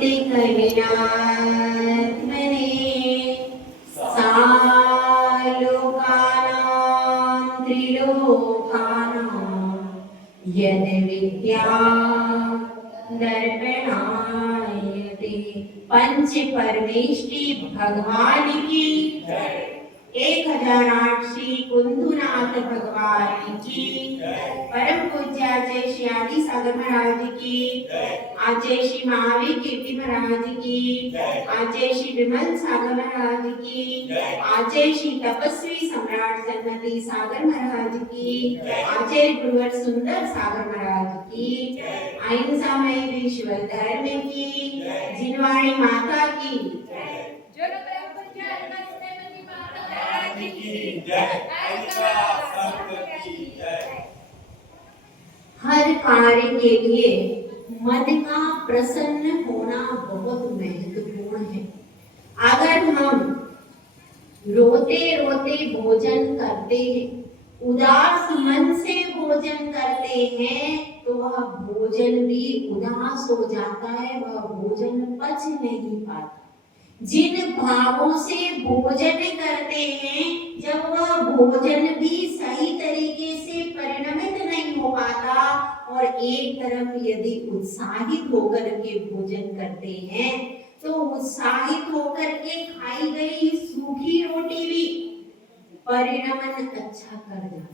दिकविनात्मने सालोकानां त्रिलोकानां यद् विद्या दर्पणायते। पंच परमेष्टि भगवान की 1008 श्री कुंदुनाथ भगवान की परम पूज्य आचार्य श्री आदि सागर महाराज की आचार्य श्री महावीर कीर्ति महाराज की आचार्य श्री विमल सागर महाराज की आचार्य श्री तपस्वी सम्राट सन्मति सागर महाराज की आचार्य गुरुवर सुंदर सागर महाराज की अहिंसामय विश्व धर्म की जिनवाणी माता की हर कार्य के लिए मन का प्रसन्न होना बहुत महत्वपूर्ण है। अगर हम रोते रोते भोजन करते हैं, उदास मन से भोजन करते हैं, तो वह भोजन भी उदास हो जाता है, वह भोजन पच नहीं पाता। जिन भावों से भोजन करते हैं, जब वह भोजन भी सही तरीके से परिणमित नहीं हो पाता और एक तरफ यदि उत्साहित होकर के भोजन करते हैं, तो उत्साहित होकर के खाई गई सूखी रोटी भी परिणमन अच्छा कर जाती है।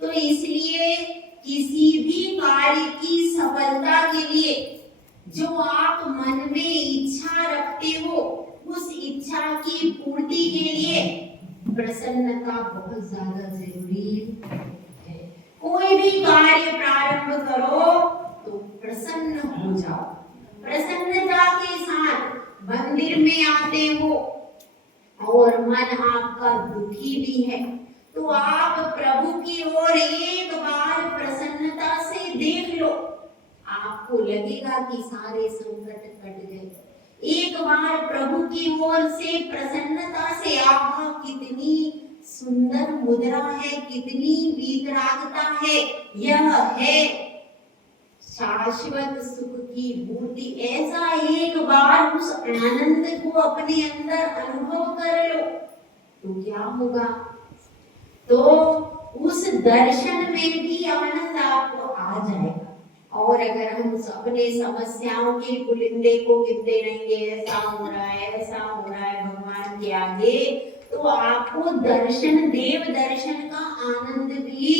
तो इसलिए किसी भी कार्य की सफलता के लिए जो आप मन में इच्छा रखते हो, उस इच्छा की पूर्ति के लिए प्रसन्नता बहुत ज्यादा जरूरी है। कोई भी कार्य प्रारंभ करो तो प्रसन्न हो जाओ। प्रसन्नता के साथ मंदिर में आते हो और मन आपका दुखी भी है, तो आप प्रभु की ओर एक बार प्रसन्नता से देख लो, आपको लगेगा कि सारे संकट कट गए। एक बार प्रभु की ओर से प्रसन्नता से आहा कितनी सुंदर मुद्रा है, कितनी वीतरागता है, यह है शाश्वत सुख की मूर्ति। ऐसा एक बार उस आनंद को अपने अंदर अनुभव कर लो तो क्या होगा, तो उस दर्शन में भी आनंद आपको आ जाएगा। और अगर हम अपने समस्याओं के पुलिंदे को गिनते रहेंगे, ऐसा हो रहा है, ऐसा हो रहा है भगवान के आगे, तो आपको दर्शन, देव दर्शन का आनंद भी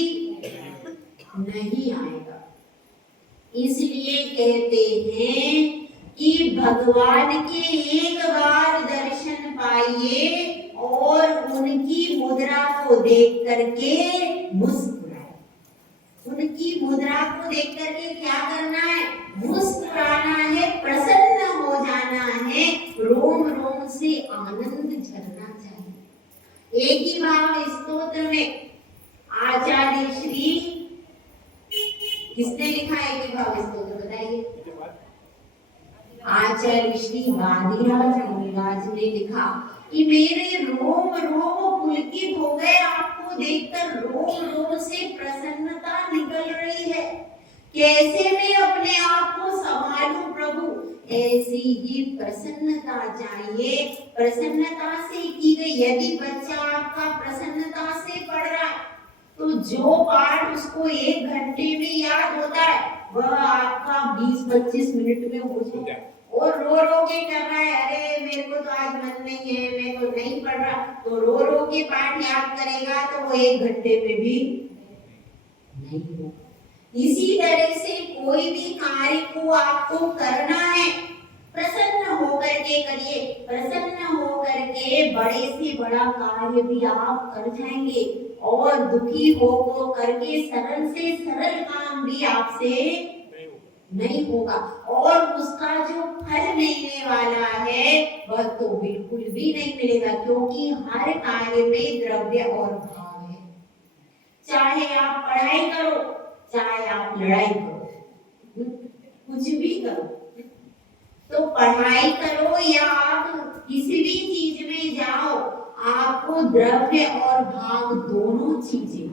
नहीं आएगा। इसलिए कहते हैं कि भगवान के एक बार दर्शन पाइए और उनकी मुद्रा को देख करके मुस्कुराए। उनकी मुद्रा को देख करके क्या करना है, मुस्कुराना है, प्रसन्न हो जाना है, रोम रोम से आनंद झरना चाहिए। एक ही भाव स्तोत्र में आचार्य श्री, किसने लिखा है एक ही भाव स्तोत्र बताइए? आचार्य श्री वादिराज मुनिराज ने लिखा कि मेरे रोम रोम पुलकित हो गए, आपको देखकर रोम रोम से प्रसन्नता निकल रही है। कैसे मैं अपने आप को संभालूं प्रभु, ऐसी ही प्रसन्नता चाहिए। प्रसन्नता से की गई, यदि बच्चा आपका प्रसन्नता से पढ़ रहा है तो जो पाठ उसको 1 घंटे में याद होता है, वह आपका 20-25 मिनट में हो जाए। और रो रो के कर रहा है, अरे मेरे को तो आज मन नहीं है, मैं तो नहीं पढ़ रहा, तो रो रो के पाठ याद करेगा तो वो 1 घंटे में भी नहीं होगा। इसी तरह से कोई भी कार्य को आपको करना है, प्रसन्न होकर के करिए। प्रसन्न होकर के बड़े से बड़ा कार्य भी आप कर जाएंगे और दुखी हो करके सरल से सरल काम भी आपसे नहीं होगा, और उसका जो फल मिलने वाला है वह तो बिल्कुल भी नहीं मिलेगा, क्योंकि हर कार्य में द्रव्य और भाव है। चाहे आप पढ़ाई करो, चाहे आप लड़ाई करो, कुछ भी करो, तो पढ़ाई करो या आप किसी भी चीज में जाओ, आपको द्रव्य और भाव दोनों चीजें।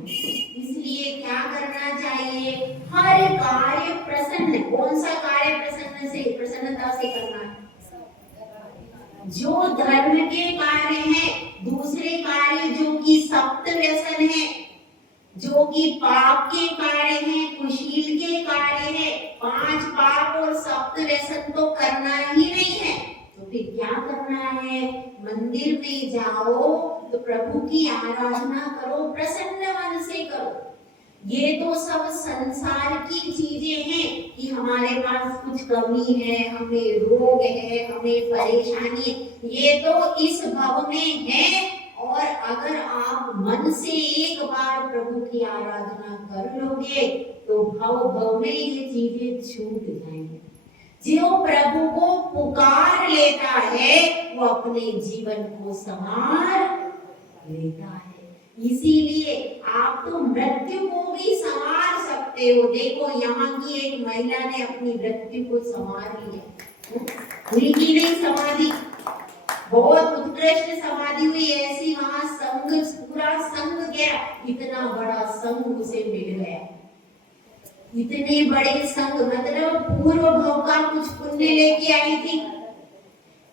इसलिए क्या करना चाहिए, हर कार्य प्रसन्न। कौन सा कार्य प्रसन्न प्रसन्नता से करना है। जो धर्म के कार्य हैं, दूसरे कार्य जो कि सप्त व्यसन है, जो कि पाप के कार्य हैं, कुशील के कार्य है, 5 पाप और सप्त व्यसन तो करना ही नहीं है। तो फिर क्या करना है? मंदिर में जाओ तो प्रभु की आराधना करो, प्रसन्न मन से करो। ये तो सब संसार की चीजें हैं कि हमारे पास कुछ कमी है, हमें रोग है, हमें परेशानी है, ये तो इस भव में है। और अगर आप मन से एक बार प्रभु की आराधना कर लोगे तो भव भव में ये चीजें छूट जाएंगी। जो प्रभु को पुकार लेता है वो अपने जीवन को संवार लेता है। इसीलिए आप तो मृत्यु को भी संवार सकते हो। देखो यहाँ की एक महिला ने अपनी मृत्यु को संवार लिया, हुई की नहीं समाधि, बहुत उत्कृष्ट समाधि हुई। ऐसी वहां संघ, पूरा संघ गया, इतना बड़ा संघ उसे मिल गया। इतने बड़े संघ मतलब पूर्व भव का कुछ पुण्य लेके आई थी,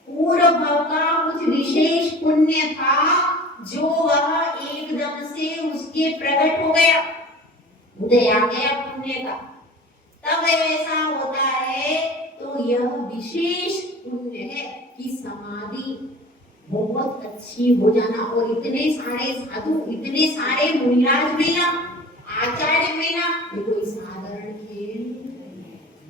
पूर्व भव का कुछ विशेष पुण्य था जो वह एकदम से उसके प्रकट हो गया, उदय आ गया पुण्य का। तब ऐसा होता है तो यह विशेष पुण्य है कि समाधि बहुत अच्छी हो जाना। और इतने सारे साधु, इतने सारे मुनिराज मिला, आचार्य मिला, ये कोई साधारण खेल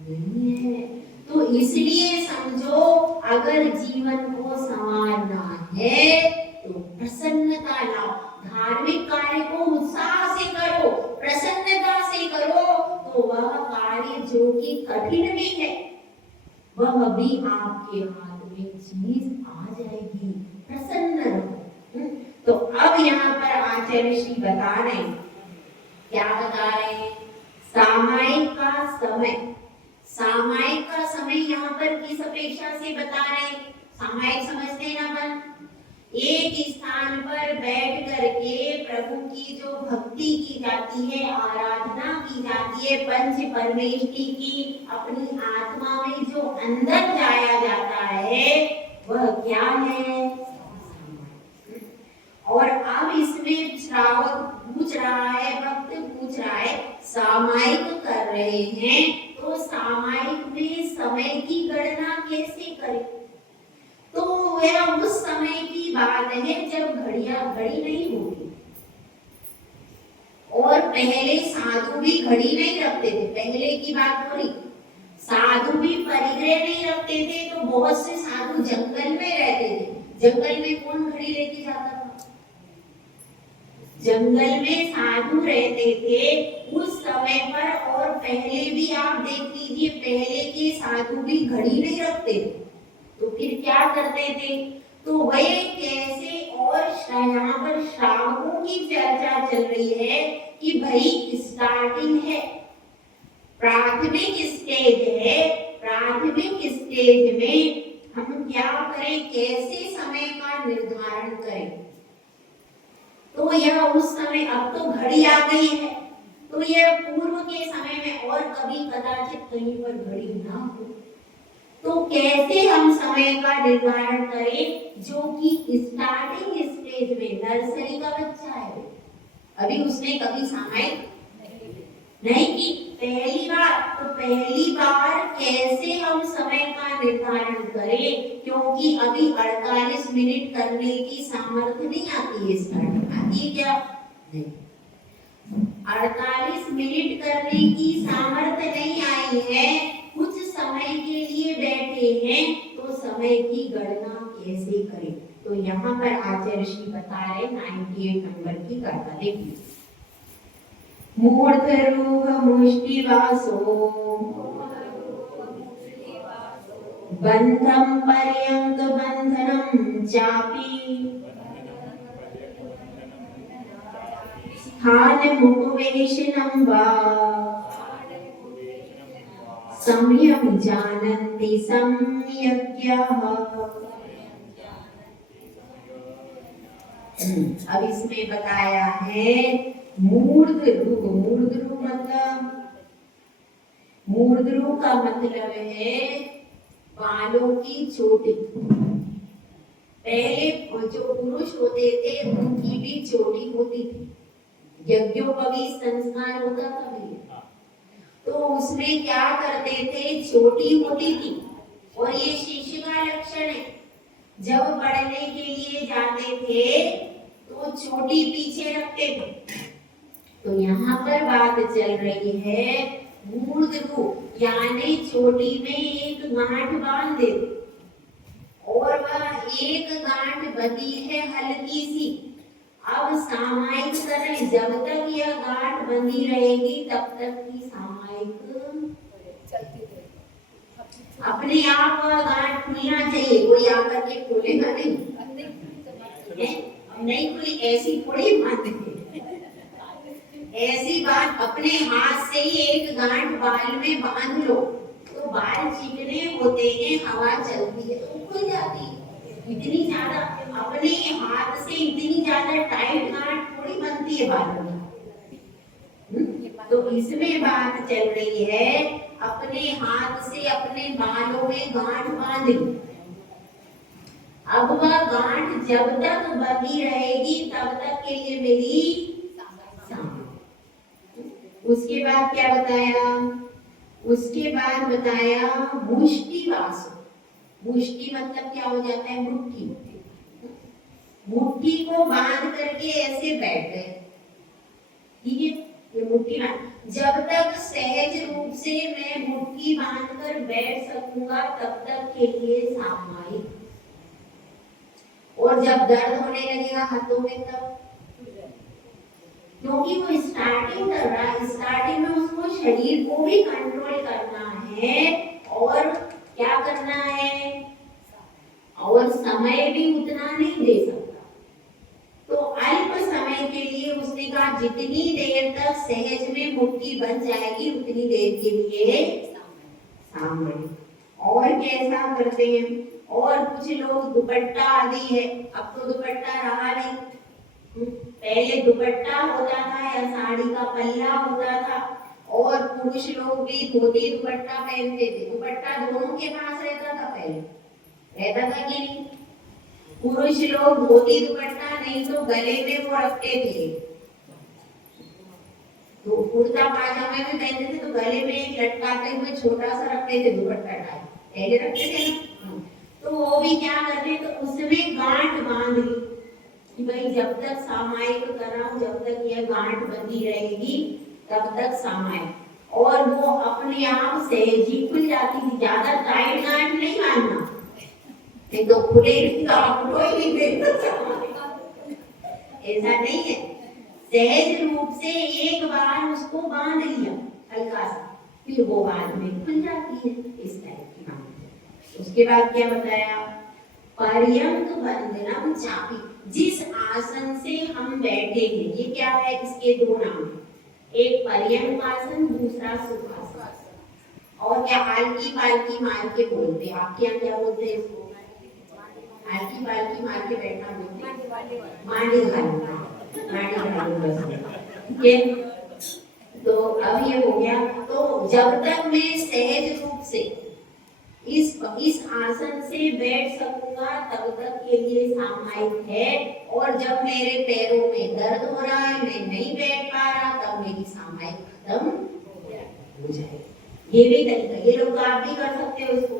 नहीं है। तो इसलिए समझो अगर जीवन को संवारना है तो प्रसन्नता लाओ, धार्मिक कार्य को उत्साह से करो, प्रसन्नता से करो, तो वह कार्य जो कि कठिन भी है वह भी आपके हाथ में चीज आ जाएगी। प्रसन्न रहो। तो अब यहाँ पर आचार्य श्री बता रहे, क्या बता रहे हैं? सामायिक का समय, सामायिक का समय यहाँ पर किस अपेक्षा से बता रहे? सामायिक समझते हैं ना अपन, एक स्थान पर बैठ करके प्रभु की जो भक्ति की जाती है, आराधना की जाती है, पंच परमेष्टि की अपनी आत्मा में जो अंदर जाया जाता है वह क्या है? और अब इसमें श्रावक पूछ रहा है, भक्त पूछ रहा है, सामायिक कर रहे हैं तो सामायिक में समय की गणना कैसे करें? तो वह उस समय की बात है जब घड़ी नहीं होती। और पहले साधु भी घड़ी नहीं रखते थे, पहले की बात हो रही। साधु भी परिग्रह नहीं रखते थे, तो बहुत से साधु जंगल में रहते थे। जंगल में कौन घड़ी लेके जाता था? जंगल में साधु रहते थे उस समय पर। और पहले भी आप देख लीजिए, पहले के साधु भी घड़ी नहीं रखते थे, तो फिर क्या करते थे? तो वे कैसे, और यहाँ पर श्रावकों की चर्चा चल रही है कि भाई स्टार्टिंग है, प्राथमिक स्टेज है, प्राथमिक स्टेज में हम क्या करें, कैसे समय का निर्धारण करें? तो यह उस समय, अब तो घड़ी आ गई है, तो यह पूर्व के समय में और कभी कदाचित कहीं पर घड़ी ना हो, तो कैसे हम समय का निर्धारण करें? जो कि स्टार्टिंग स्टेज में नर्सरी का बच्चा है, अभी उसने कभी सामायिक नहीं की, पहली बार, तो पहली बार कैसे हम समय का निर्धारण करें? क्योंकि अभी 48 मिनट करने की सामर्थ्य नहीं आती है, स्टार्ट आती है क्या? नहीं, 48 मिनट करने की सामर्थ्य नहीं आई है, कुछ समय के लिए बैठे हैं, तो समय की गणना कैसे करें? तो यहाँ पर आचार्य श्री बता रहे 98 नंबर की गणना देखिए। मूर्धरूह मुष्टिवासो बंधम पर्यंत बंधनम चापि स्थान मुपवेशनम वा सम्यक जानन्ति सम्यज्ञः। अब इसमें बताया है मूर्धरूह। मूर्धरूह मतलब, मूर्धरूह का मतलब है बालों की चोटी। पहले जो पुरुष होते थे उनकी भी चोटी होती थी, यज्ञोपवीत संस्कार होता था भैया, तो उसमें क्या करते थे, चोटी होती थी। और ये शिष्य का लक्षण है, जब पढ़ने के लिए जाते थे तो चोटी पीछे रखते थे। तो यहाँ पर बात चल रही है मूर्ध रूप, यानी चोटी में एक गांठ बांध दे, और वह एक गांठ बंधी है हल्की सी। अब सामायिक करें, जब तक यह गांठ बंधी रहेगी तब तक की सामायिक अपने आप वह गांठ खुलना चाहिए, कोई आकर के खोलेगा नहीं, नहीं खुली ऐसी थोड़ी बात है। ऐसी बात, अपने हाथ से ही एक गांठ बाल में बांध लो तो बाल चिकने होते हैं, हवा चलती है तो खुल जाती है। इतनी ज्यादा अपने हाथ से इतनी ज्यादा टाइट गांठ थोड़ी बनती है बालों में। तो इसमें बात चल रही है, अपने हाथ से अपने बालों में गांठ बांध ली। अब वह गांठ जब तक बंधी रहेगी तब तक के लिए मेरी सामायिक। उसके बाद क्या बताया, उसके बाद बताया मुष्टिवास। मुष्टि मतलब क्या हो जाता है, मुट्ठी। मुट्ठी को बांध करके ऐसे बैठ गए, ठीक है, ये मुट्ठी बांध। जब तक सहज रूप से मैं मुट्ठी बांधकर बैठ सकूंगा तब तक के लिए सामायिक। और जब दर्द होने लगेगा हाथों में तब, क्योंकि वो स्टार्टिंग कर रहा है, स्टार्टिंग में उसको शरीर को भी कंट्रोल करना है और क्या करना है, और समय भी उतना नहीं दे सकता। तो अल्प समय के लिए उसने कहा जितनी देर तक सहज में मुट्ठी बन जाएगी उतनी देर के लिए सामायिक। और कैसा करते हैं, और कुछ लोग दुपट्टा आदि है, अब तो दुपट्टा रहा नहीं, पहले दुपट्टा होता था या साड़ी का पल्ला होता था, और पुरुष लोग भी धोती दुपट्टा पहनते थे। दुपट्टा दोनों के पास रहता था, पहले रहता था कि नहीं, पुरुष लोग धोती दुपट्टा नहीं तो गले में वो रखते थे, तो कुर्ता पाजामे में पहनते थे तो गले में एक लटकाते हुए छोटा सा रखते थे दुपट्टा टाइप, पहले रखते थे ना। तो वो भी क्या करते, तो उसमें गांठ बांध ली कि भाई जब तक सामायिक कर रहा हूं, जब तक यह गांठ बंधी रहेगी तब तक सामायिक। और वो अपने आप सहज ही खुल जाती थी, ज्यादा टाइट गांठ नहीं बांधना, नहीं तो खुलेगी तो आपको ही नहीं, ऐसा नहीं है। सहज रूप से एक बार उसको बांध लिया हल्का सा, फिर वो बाद में खुल जाती है, इस टाइप की बात। उसके बाद क्या बताया, पर्यंक बंधनम चापी, जिस आसन से हम बैठे हैं, ये क्या है, इसके दो नाम है, एक पर्यंक आसन, दूसरा सुखासन। और क्या हल्की पालकी मार के बोलते हैं, आपके यहाँ क्या बोलते हैं इसको, हल्की पालकी मार के बैठना बोलते हैं, मांडी घालना, मांडी घालना, ठीक है। तो अब ये हो गया, तो जब तक मैं सहज रूप से इस आसन से बैठ सकूंगा तब तक के लिए सामायिक है। और जब मेरे पैरों में दर्द हो रहा है, मैं नहीं बैठ पा रहा, तब मेरी सामायिक खत्म हो जाए। ये भी तरीका, ये लोग आप भी कर सकते हो इसको,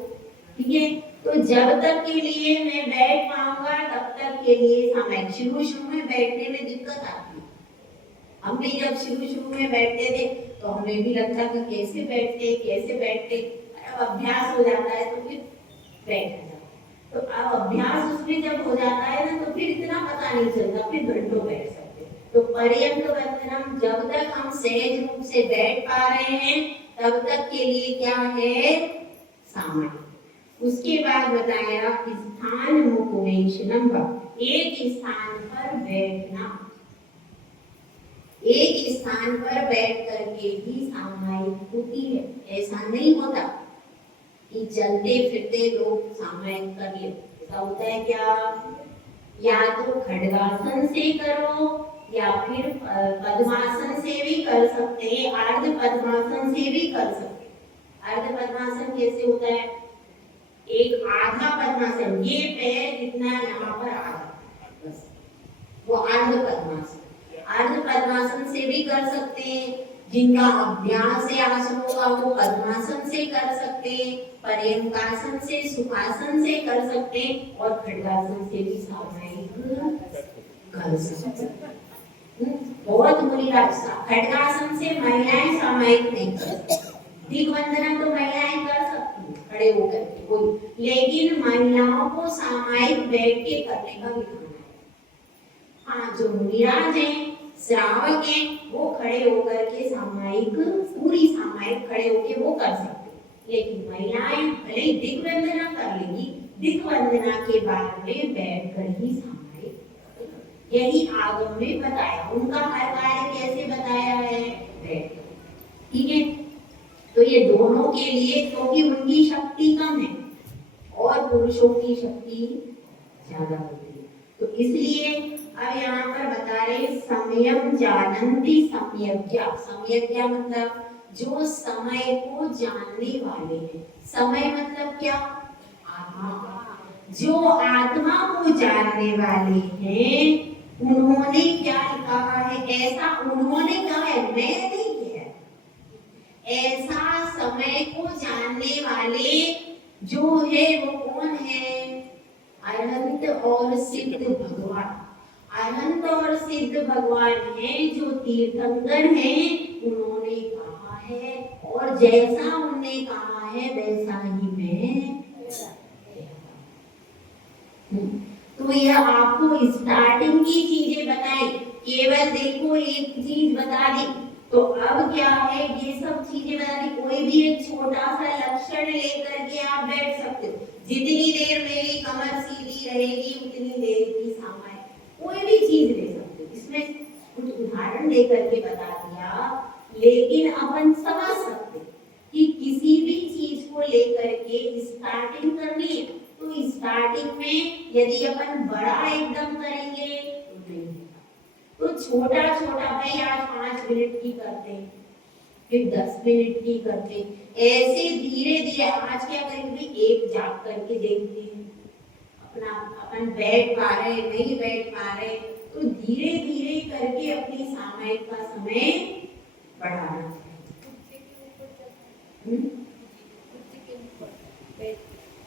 ठीक है। तो जब तक के लिए मैं बैठ पाऊंगा तब तक के लिए सामायिक। शुरू में बैठने में दिक्कत आती है, हम भी जब शुरू में बैठते थे तो हमें भी लगता था कैसे बैठते, अब अभ्यास हो जाता है तो फिर बैठ जाता है। तो अब अभ्यास उसमें जब हो जाता है ना तो फिर इतना पता नहीं चलता, फिर घंटों बैठ सकते। तो पर्यंक बंधनम, जब तक हम सहज रूप से बैठ पा रहे हैं तब तक के लिए क्या है, सामायिक। उसके बाद बताया स्थान मुकुमेशनम, एक स्थान पर बैठना, एक स्थान पर बैठ करके भी सामायिक होती है। ऐसा नहीं होता कि चलते फिरते लोग सामायिक कर ले, ऐसा होता है क्या, या तो खड्गासन से करो या फिर पद्मासन से भी कर सकते हैं, अर्ध पद्मासन से भी कर सकते हैं। अर्ध पद्मासन कैसे होता है, एक आधा पद्मासन, ये पैर इतना यहाँ पर आधा, बस वो अर्ध पद्मासन। अर्ध पद्मासन से भी कर सकते हैं, जिनका अभ्यास है आसनों का वो पद्मासन से कर सकते हैं, पर्यंकासन से, सुखासन से कर सकते हैं, और खड्गासन से भी सामायिक कर सकते हैं। बहुत बुरी रास्ता। खड्गासन से महिलाएं सामायिक नहीं कर सकती, दिग्वंदना तो महिलाएं कर सकती हैं खड़े होकर के कोई, लेकिन महिलाओं को सामायिक बैठ के करने का विधान है। हाँ, जो मुनिराज हैं, श्रावक हैं, वो खड़े होकर के सामायिक, पूरी सामायिक खड़े होके वो कर सकते हैं, लेकिन महिलाएं भले दिग्वंदना कर लेंगी, दिग्वंदना के बाद में बैठ कर ही सामायिक, यही आगम में बताया। उनका हर कार्य कैसे बताया है, बैठ। ठीक है, तो ये दोनों के लिए, क्योंकि उनकी शक्ति कम है और पुरुषों की शक्ति ज्यादा होती है, तो इसलिए अब यहाँ पर बता रहे समयम जानन्ति सम्यज्ञा। सम्यज्ञा मतलब जो समय को जानने वाले हैं। समय मतलब क्या, आत्मा। जो आत्मा को जानने वाले हैं उन्होंने क्या कहा है, ऐसा उन्होंने कहा है, मैं नहीं किया, ऐसा समय को जानने वाले जो है वो कौन है, अनंत और सिद्ध भगवान। अनंत और सिद्ध भगवान हैं, जो तीर्थंकर हैं, उन्होंने कहा है, और जैसा उन्होंने कहा है वैसा ही मैं। तो यह आपको स्टार्टिंग की चीजें बताई, केवल देखो एक चीज बता दी, तो अब क्या है, ये सब चीजें बता दी। कोई भी एक छोटा सा लक्षण लेकर के आप बैठ सकते हो, जितनी देर मेरी कमर सीधी रहेगी उतनी देर की सामायिक, कोई भी चीज ले सकते हो। इसमें कुछ उदाहरण लेकर के बता दिया, लेकिन अपन समझ सकते कि किसी भी चीज को लेकर के स्टार्टिंग करनी है, तो स्टार्टिंग में यदि अपन बड़ा एकदम करेंगे तो नहीं, तो छोटा छोटा, भाई आज 5 मिनट की करते हैं, फिर 10 मिनट की करते हैं, ऐसे धीरे धीरे। आज क्या करेंगे, एक जाग करके देखते हैं अपना, अपन बैठ पा रहे नहीं बैठ पा रहे, तो धीरे धीरे करके अपनी सामायिक का समय बढ़ाना चाहिए।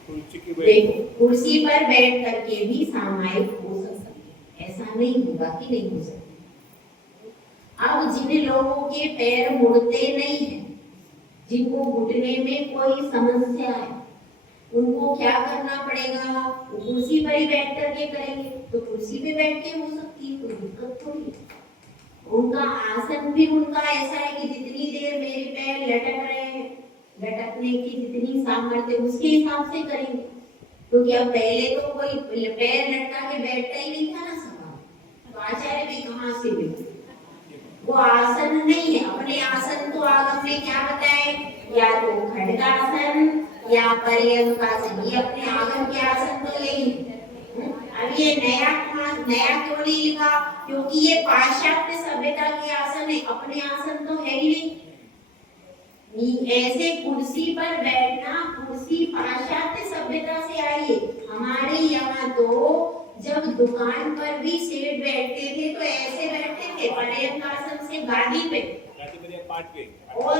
देखो, कुर्सी पर बैठ करके भी सामायिक हो सकती है, ऐसा नहीं होगा कि नहीं हो सकती। अब जिन लोगों के पैर मुड़ते नहीं है, जिनको घुटने में कोई समस्या है, उनको क्या करना पड़ेगा, कुर्सी पर ही बैठ करके करेंगे, तो कुर्सी पे बैठ के हो सकती है, कोई दिक्कत थोड़ी। उनका आसन भी उनका ऐसा है कि जितनी देर मेरे पैर लटक रहे हैं, लटकने की जितनी सामर्थ्य उसके हिसाब से करेंगे, क्योंकि अब पहले तो कोई पैर लटका के बैठता ही नहीं था ना सभा, तो आचार्य भी कहाँ से मिले, वो आसन नहीं है। अपने आसन तो आगम में क्या बताए, या तो खड्गासन या पर्यंकासन, ये अपने आगम के आसन तो यही। अब ये नया क्यों नहीं लिखा, क्योंकि ये पाश्चात्य सभ्यता के आसन है, अपने आसन तो है ही नहीं। ऐसे कुर्सी पर बैठना, कुर्सी पाश्चात्य सभ्यता से आई है। हमारे यहाँ तो जब दुकान पर भी सेठ बैठते थे तो ऐसे बैठते थे, पर्यंकासन से गादी पे, और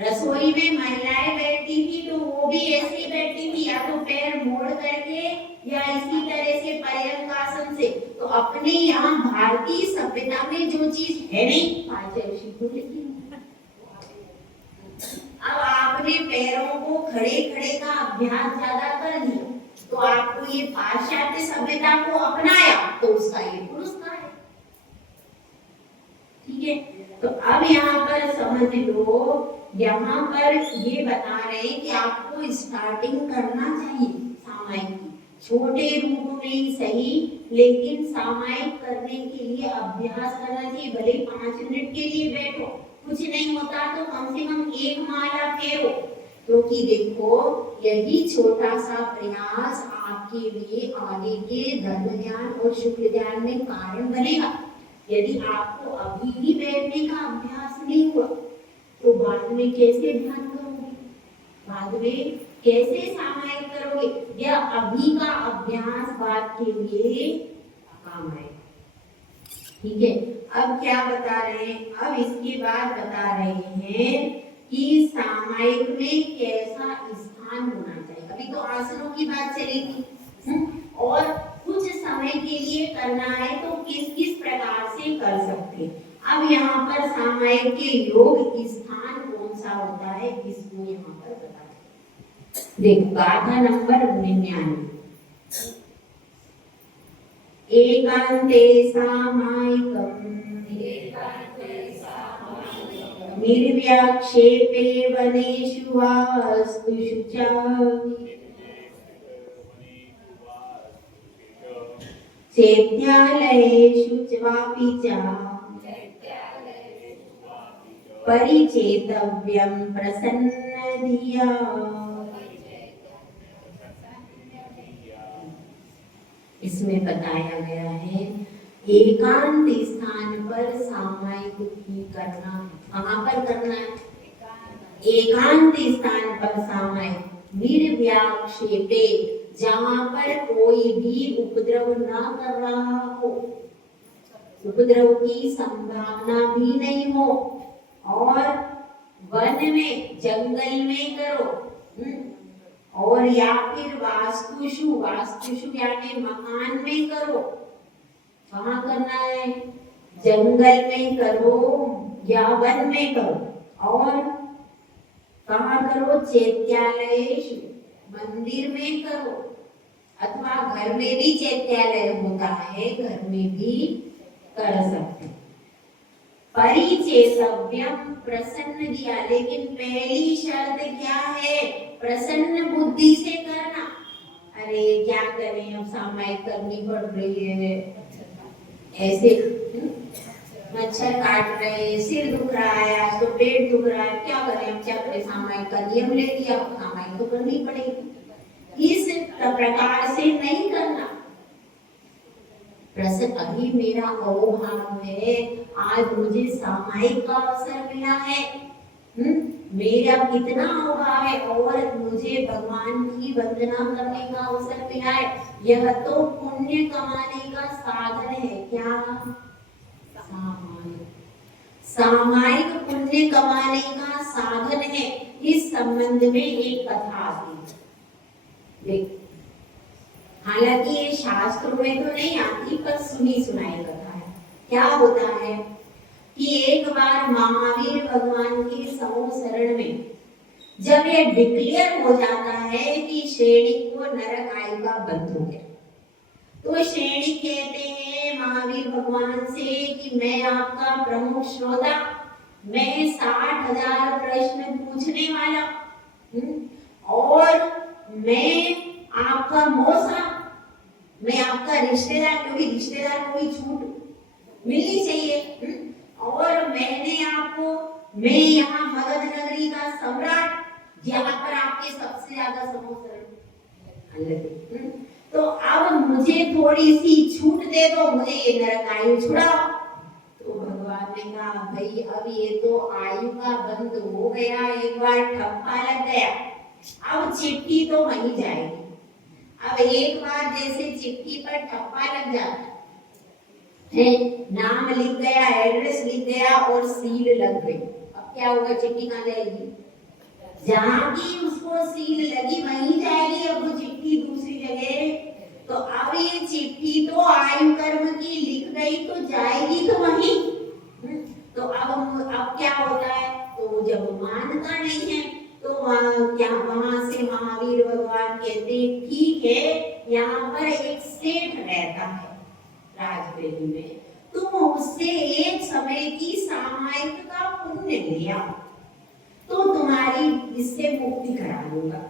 रसोई में महिलाएं बैठती थी तो वो भी ऐसे ही बैठती थी, या तो पैर मोड़ करके या इसी तरह से पर्यंकासन से। तो अपने यहाँ भारतीय सभ्यता में जो चीज है नहीं, अब आपने पैरों को खड़े खड़े का अभ्यास ज्यादा कर लिया, तो आपको ये पाश्चात्य सभ्यता को अपनाया, तो उसका ये पुरस्कार है। ठीक है, तो अब यहाँ पर समझ लो, यहाँ पर ये बता रहे हैं कि आपको स्टार्टिंग करना चाहिए सामायिक की, छोटे रूप में ही सही, लेकिन सामायिक करने के लिए अभ्यास करना चाहिए। भले 5 मिनट के लिए बैठो, कुछ नहीं होता तो कम से कम 1 माला फेरो, क्योंकि देखो यही छोटा सा प्रयास आपके लिए आगे के धर्म ज्ञान और शुक्ल ज्ञान में कारण बनेगा। यदि आपको अभी भी बैठने का अभ्यास नहीं हुआ तो बाद में कैसे ध्यान करोगे, बाद में कैसे सामायिक करोगे। अभी का अभ्यास बाद के लिए काम आए। ठीक है, अब क्या बता रहे हैं, अब इसके बाद बता रहे हैं कि सामायिक में कैसा स्थान होना चाहिए। अभी तो आसनों की बात चली थी, और कुछ समय के लिए करना है तो किस किस प्रकार से कर सकते हैं। अब यहाँ पर सामायिक के योग स्थान कौन सा होता है, इसको यहाँ पर बता। देखो गाथा नंबर 99, एकांते सामायिकम् निर्व्याक्षेपे वनेषु वास्तुषु च चैत्यालयेषु वापि च परिचेतव्यं प्रसन्नधिया। इसमें बताया गया है एकांत स्थान पर सामायिक की करना। कहाँ पर करना है? एकांत स्थान पर सामायिक, निर्व्याक्षेपे, जहाँ पर कोई भी उपद्रव ना कर रहा हो, उपद्रव की संभावना भी नहीं हो, और वन में, जंगल में करो, और या फिर वास्तुषु, वास्तुषु यानी मकान में करो। कहाँ करना है? जंगल में करो या वन में करो, और कहाँ करो? चैत्यालयेषु, मंदिर में करो, अथवा घर में भी चैत्यालय होता है, घर में भी कर सकते। परिचेतव्यम, प्रसन्न दिया, लेकिन पहली शर्त क्या है? प्रसन्न बुद्धि से करना। अरे क्या करें, अब सामायिक करनी पड़ रही है, ऐसे मच्छर काट रहे, सिर दुख रहा है, आज तो पेट दुख रहा है, क्या करें, अब क्या करें, सामायिक का नियम ले लिया, सामायिक तो करनी पड़ेगी। इस प्रकार से नहीं करना। प्रसन्न, अभी मेरा अहोभाव है, आज मुझे सामायिक का अवसर मिला है, मेरा कितना अहोभाव है, और मुझे भगवान की वंदना करने का अवसर मिला है, यह तो पुण्य कमाने का साधन है। क्या? सामायिक, सामायिक पुण्य कमाने का साधन है। इस संबंध में एक कथा आती है, देख, हालांकि ये शास्त्रों में तो नहीं आती, पर सुनी सुनाई कथा है। क्या होता है कि एक बार महावीर भगवान के शरण में जब ये डिक्लेयर हो जाता है कि श्रेणी को नरक आयु का बंद हो गया, तो श्रेणी कहते हैं महावीर भगवान से कि मैं आपका प्रमुख श्रोता, मैं 60,000 प्रश्न पूछने वाला, और मैं आपका मौसा, मैं आपका रिश्तेदार, क्योंकि रिश्तेदार को भी छूट मिलनी चाहिए, और मैंने आपको, मैं यहाँ मगध नगरी का सम्राट, यहाँ पर आपके सबसे ज्यादा समोसर, तो अब मुझे थोड़ी सी छूट दे दो, मुझे ये नरक आयु छुड़ाओ। तो भगवान ने कहा भाई अब ये तो आयु का बंद हो गया, एक बार ठप्पा लग गया, अब चिट्ठी तो वहीं जाएगी। अब एक बार जैसे चिट्ठी पर ठप्पा लग जाता है, नाम लिख गया, एड्रेस लिख गया और सील लग गई, अब क्या होगा? चिट्ठी कहाँ जाएगी? जहाँ की उसको सील लगी वहीं जाएगी, अब वो चिट्ठी दूसरी जगह। तो अब ये चिट्ठी तो आयु कर्म की लिख गई, तो जाएगी तो वहीं। तो अब क्या होता है? तो जब मानता नहीं है तो वहां से महावीर भगवान कहते हैं ठीक है, यहाँ पर एक सेठ रहता है राजबेली में, तुम उससे एक समय की सामायिक का पुण्य लिया तो तुम्हारी इससे मुक्ति करा दूंगा।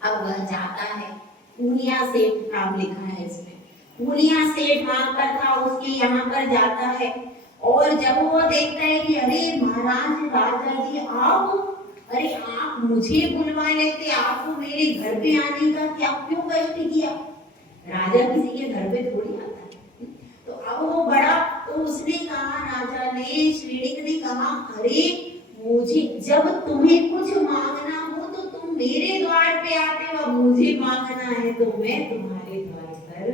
अब वह जाता है, पूनिया सेठ नाम लिखा है इसमें, पूनिया सेठ वहां पर था, उसके यहाँ पर जाता है, और जब वो देखता है कि अरे महाराज राजा जी आप, अरे आप मुझे बुलवा लेते, आपको मेरे घर पे आने का क्या क्यों कष्ट किया? राजा किसी के घर पे थोड़ी आता है। तो अब वो बड़ा, तो उसने कहा, राजा ने, श्रीनिक ने कहा, अरे मुझे जब तुम्हें कुछ मांगना हो तो तुम मेरे द्वार पे आते हो, अब मुझे मांगना है तो मैं तुम्हारे द्वार पर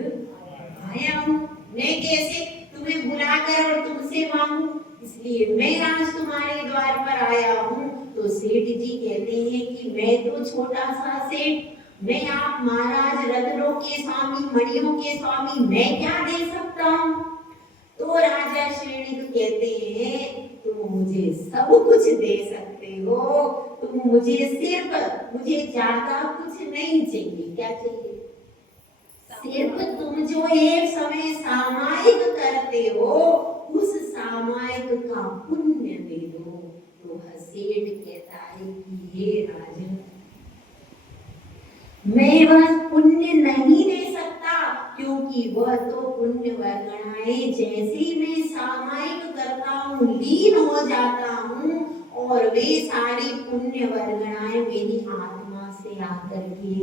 आया हूँ। मैं कैसे तुम्हें बुलाकर और तुमसे मांगू, इसलिए मैं आज तुम्हारे द्वार पर आया हूँ। तो सेठ जी कहते हैं कि मैं तो छोटा सा सेठ, मैं आप महाराज रत्नों के स्वामी, मणियों के स्वामी, मैं क्या दे सकता हूँ। तो राजा श्रेणी तो कहते हैं तुम मुझे सब कुछ दे सकते हो, तुम मुझे सिर्फ, मुझे ज्यादा कुछ नहीं चाहिए। क्या चाहिए? सिर्फ तुम जो एक समय सामायिक करते हो उस सामायिक का पुण्य दे दो। तो सेठ कहता है कि हे राजन, मैं वह पुण्य नहीं दे सकता, क्योंकि वह तो पुण्य वर्गणाएं जैसे मैं सामायिक करता हूँ, लीन हो जाता हूँ, और वे सारी पुण्य वर्गणाएं मेरी आत्मा से आकर के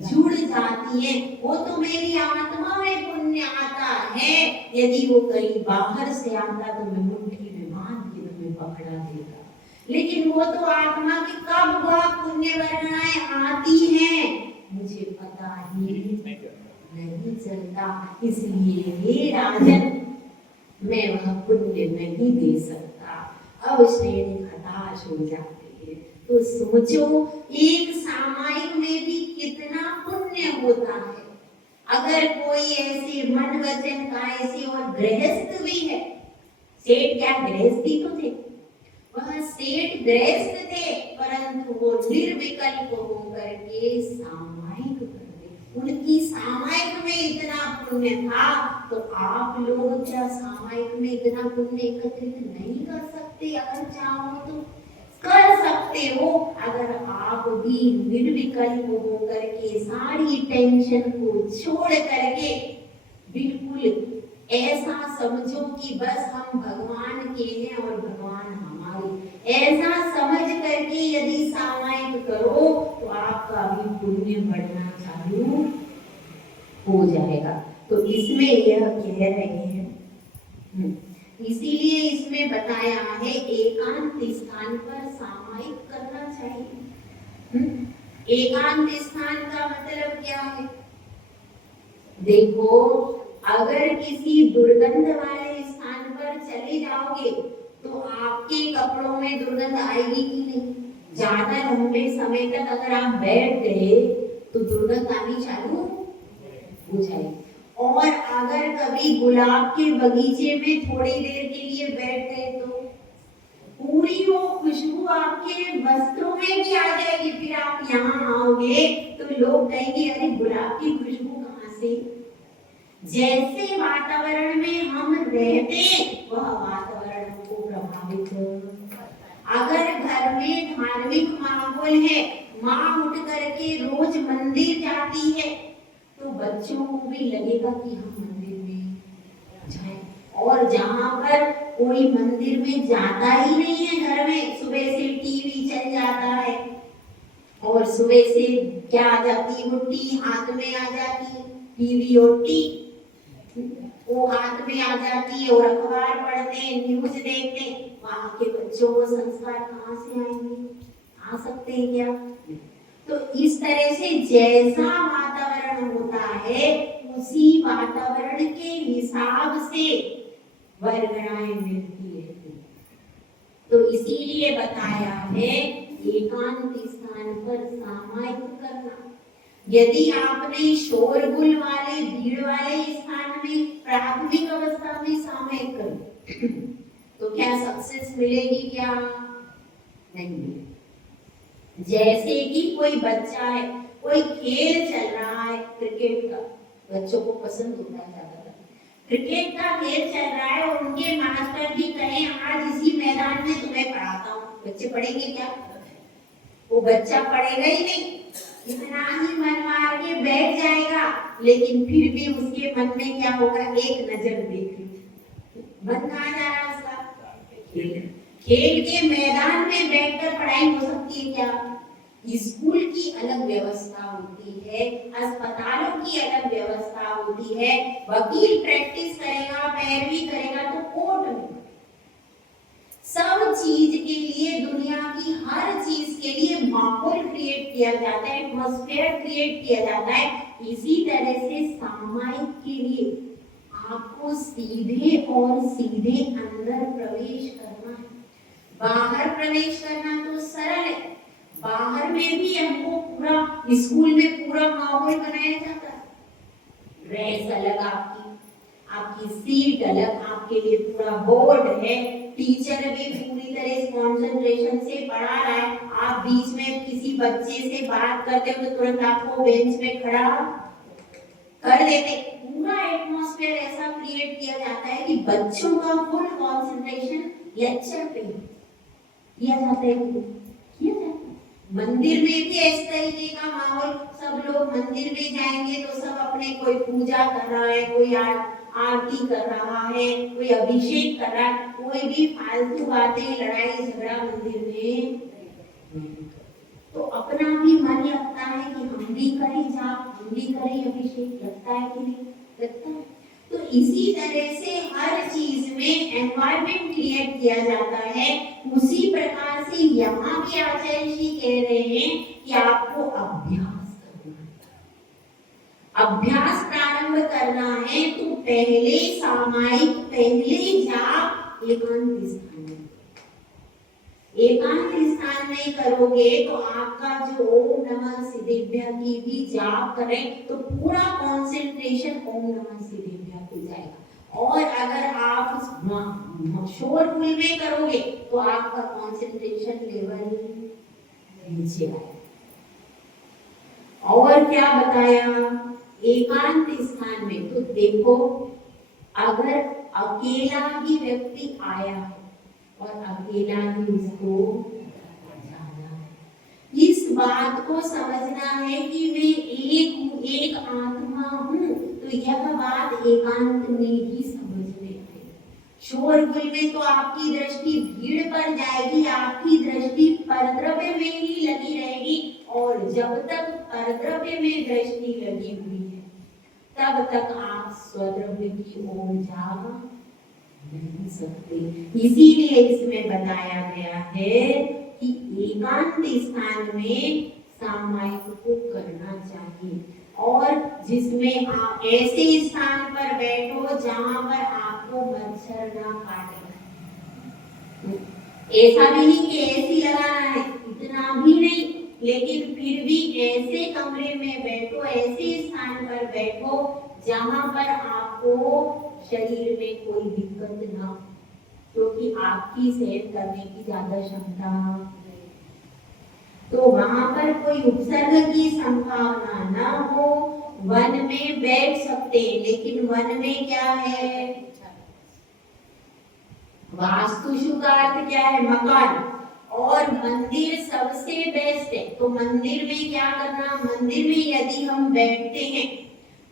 जुड़ जाती है। वो तो मेरी आत्मा में पुण्य आता है, यदि वो कहीं बाहर से आता तो मैं मुट्ठी में बांध के तुम्हें पकड़ा देता, लेकिन वो तो आत्मा की कब वह पुण्य वर्गणाएं आती हैं मुझे पता ही नहीं चलता। इसलिए हे राजन, मैं वह पुण्य नहीं दे सकता। अब श्रेणी हताश हो जाती है। तो सोचो एक सामायिक में भी कितना पुण्य होता है। अगर कोई ऐसे मन वचन काय से, और गृहस्थ भी है, सेठ क्या गृहस्थी तो थे, वह सेठ गृहस्थ थे, परंतु वो निर्विकल्प होकर के सामायिक कर गए। उनकी सामायिक में इतना पुण्य था, तो आप लोग क्या सामायिक में इतना पुण्य एकत्रित नहीं कर सकते? अगर चाहो तो कर सकते हो। अगर आप भी निर्विकल्प होकर के सारी टेंशन को छोड़ करके बिल्कुल ऐसा समझो कि बस हम भगवान के हैं और भगवान हमारे, ऐसा समझ करके यदि सामायिक करो तो आपका भी पुण्य बढ़ना चालू हो जाएगा। तो इसमें यह कह रहे हैं, इसीलिए इसमें बताया है एकांत स्थान पर सामायिक करना चाहिए। एकांत स्थान का मतलब क्या है? देखो, अगर किसी दुर्गंध वाले स्थान पर चले जाओगे तो आपके कपड़ों में दुर्गंध आएगी कि नहीं? ज्यादा लंबे समय तक अगर आप बैठ गए तो दुर्गंध आनी चालू हो जाएगी। और अगर कभी गुलाब के बगीचे में थोड़ी देर के लिए बैठ गए तो पूरी वो खुशबू आपके वस्त्रों में भी आ जाएगी। फिर आप यहाँ आओगे तो लोग कहेंगे अरे गुलाब की खुशबू कहाँ से? जैसे वातावरण में हम रहते वह वातावरण को प्रभावित। अगर घर में धार्मिक माहौल है, माँ उठ करके रोज मंदिर जाती है तो बच्चों को भी लगेगा कि हम मंदिर में जाएं। और जहाँ पर कोई मंदिर में जाता ही नहीं है, घर में सुबह से टीवी चल जाता है और सुबह से क्या आ जाती है, वो टी हाथ में आ जाती है, टीवी और टी वो हाथ में आ जाती है, और अखबार पढ़ते हैं, न्यूज देखते हैं, वहां के बच्चों को संस्कार कहाँ से आएंगे? आ सकते हैं क्या? तो इस तरह से जैसा वातावरण होता है उसी वातावरण के हिसाब से वर्गणाएं मिलती है। तो इसीलिए बताया है एकांत स्थान पर सामायिक करना। यदि आपने शोरगुल वाले भीड़ वाले स्थान में प्राथमिक अवस्था में सामायिक कर तो क्या सक्सेस मिलेगी? क्या नहीं मिलेगी। जैसे कि कोई बच्चा है, कोई खेल चल रहा है क्रिकेट का, बच्चों को पसंद होता है ज्यादातर, क्रिकेट का खेल चल रहा है और उनके मास्टर भी कहें आज इसी मैदान में तुम्हें पढ़ाता हूँ, बच्चे पढ़ेंगे क्या? वो बच्चा पढ़ेगा ही नहीं, इतना ही मन मार के बैठ जाएगा, लेकिन फिर भी उसके मन में क्या होगा? एक नजर देख ली, मन कहाँ जा रहा है उसका? खेल के मैदान में बैठकर पढ़ाई हो सकती है क्या? स्कूल की अलग व्यवस्था होती है, अस्पतालों की अलग व्यवस्था होती है, वकील प्रैक्टिस करेगा, पैरवी करेगा तो कोर्ट में, सब चीज के लिए, दुनिया की हर चीज के लिए माहौल क्रिएट किया जाता है, एटमॉस्फेयर क्रिएट किया जाता है। इसी तरह से सामायिक के लिए आपको सीधे और सीधे अंदर प्रवेश करना है। बाहर प्रवेश करना तो सरल है, बाहर में भी हमको पूरा स्कूल में पूरा माहौल बनाया जाता है, ड्रेस अलग आपकी, आपकी सीट अलग, आपके लिए पूरा बोर्ड है, टीचर भी पूरी तरह कंसंट्रेशन से पढ़ा रहा है। आप बीच में किसी बच्चे से बात करते हो तो तुरंत आपको बेंच में खड़ा कर देते। पूरा एटमॉस्फेयर ऐसा क्रिएट किया जाता है कि बच्चों का फुल कंसंट्रेशन लेक्चर पे किया जाता है, किया जाता है। मंदिर में भी इस तरीके का माहौल, सब लोग मंदिर में जाएंगे तो सब अपने, कोई पूजा कर रहा है, कोई आरती कर रहा है, कोई अभिषेक कर रहा है, कोई भी फालतू बातें, लड़ाई झगड़ा मंदिर में। तो अपना भी मन लगता है कि हम भी करें जाप, हम भी करें अभिषेक, लगता है कि नहीं लगता है। तो इसी तरह से हर चीज में एनवायरनमेंट क्रिएट किया जाता है। उसी प्रकार से यहाँ भी आचार्य जी कह रहे हैं कि आपको अभ्यास करना है। अभ्यास प्रारंभ करना है तो पहले सामायिक, पहले जाप एकांत स्थान में, एकांत स्थान में करोगे तो आपका जो ओम नमः शिवाय की भी जाप करें तो पूरा कंसंट्रेशन ओम नमः शिवाय पे जाएगा। और अगर आप शोरगुल में करोगे तो आपका कंसंट्रेशन लेवल नीचे आएगा। और क्या बताया एकांत स्थान में, तो देखो अगर अकेला ही व्यक्ति आया है और अकेला ही उसको जाना है, इस बात को समझना है कि मैं एक आत्मा हूँ, तो यह बात एकांत में ही समझ में आएगी। शोरगुल में तो आपकी दृष्टि भीड़ पर जाएगी, आपकी दृष्टि परद्रव्य में ही लगी रहेगी, और जब तक परद्रव्य में दृष्टि लगी हुई है तब तक आप स्वद्रव्य की ओर जा नहीं सकते। इसीलिए इसमें बताया गया है कि एकांत स्थान में सामायिक को करना चाहिए, और जिसमें आप ऐसे स्थान पर बैठो जहां पर आपको मच्छर ना काटे। ऐसा भी नहीं कि एसी लगाना है, इतना भी नहीं, लेकिन फिर भी ऐसे कमरे में बैठो, ऐसे स्थान पर बैठो जहां पर आपको शरीर में कोई दिक्कत ना हो, क्योंकि आपकी सेहत करने की ज्यादा क्षमता, तो वहां पर कोई उपसर्ग की संभावना ना हो। वन में बैठ सकते हैं, लेकिन वन में क्या है, वास्तुशुभ का अर्थ क्या है, मकान, और मंदिर सबसे बेस्ट है। तो मंदिर में क्या करना, मंदिर में यदि हम बैठते हैं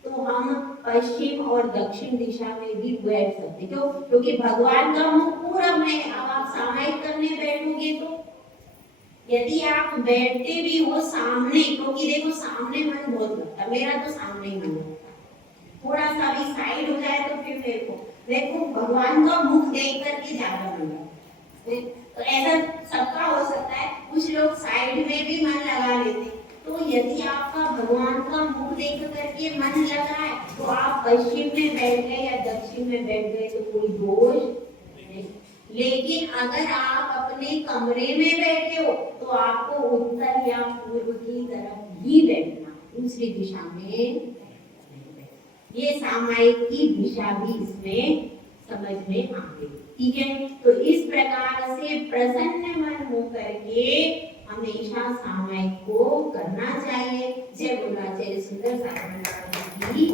तो हम पश्चिम और दक्षिण दिशा में भी बैठ सकते, क्यों, क्योंकि भगवान का मुख पूरब में। अब आप सामायिक करने बैठोगे तो यदि आप बैठते भी हो सामने, क्योंकि देखो सामने मन बहुत लगता है, मेरा तो सामने ही मन लगता है, थोड़ा सा भी साइड हो जाए तो फिर मेरे को देखो भगवान का मुख देख करके ज्यादा मन लगता है। तो ऐसा सबका हो सकता है, कुछ लोग साइड में भी मन लगा लेते। तो यदि आपका भगवान का मुख देख करके मन लगा है तो आप पश्चिम में बैठ गए या दक्षिण में बैठ गए तो कोई दोष नहीं। लेकिन अगर आप अपने कमरे में बैठे हो तो आपको उत्तर या पूर्व की तरफ ही बैठना, दूसरी दिशा में। ये सामायिक की दिशा भी इसमें समझ में आ गई, ठीक है। तो इस प्रकार से प्रसन्न मन होकर के हमेशा सामायिक को करना चाहिए। जय बोला, जय सुंदर साधना की।